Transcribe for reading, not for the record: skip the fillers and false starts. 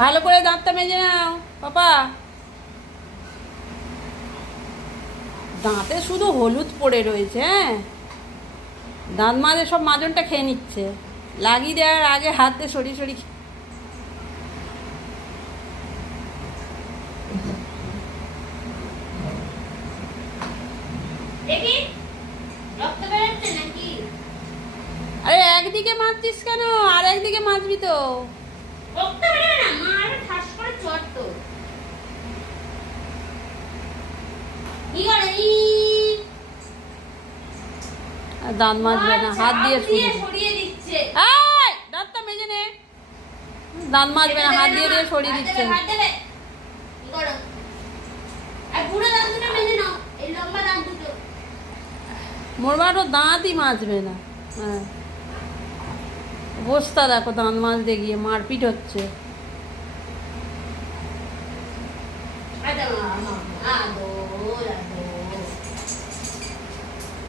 ভালো করে দাঁতটা মেজে নাও পাপা। দাঁতে শুধু হলুদ পড়ে রয়েছে। হ্যাঁ, দাঁত মাজে সব মাজনটা খেয়ে নিচ্ছে। লাগিয়ে দেওয়ার আগে হাতে সরিয়ে সরিয়ে আরে একদিকে মাজছিস কেন? আর একদিকে মাজবি তো। দাঁত মাজবে না, হাত দিয়ে সরিয়ে দিচ্ছে। দাঁতটা মেজে নে। দাঁত মাজবে না, হাত দিয়ে দিয়ে সরিয়ে দিচ্ছে। মোর বাড়ো দাঁতই মাজবে না। হ্যাঁ, অবস্থা দেখো, দাঁত মাজতে গিয়ে মারপিট হচ্ছে।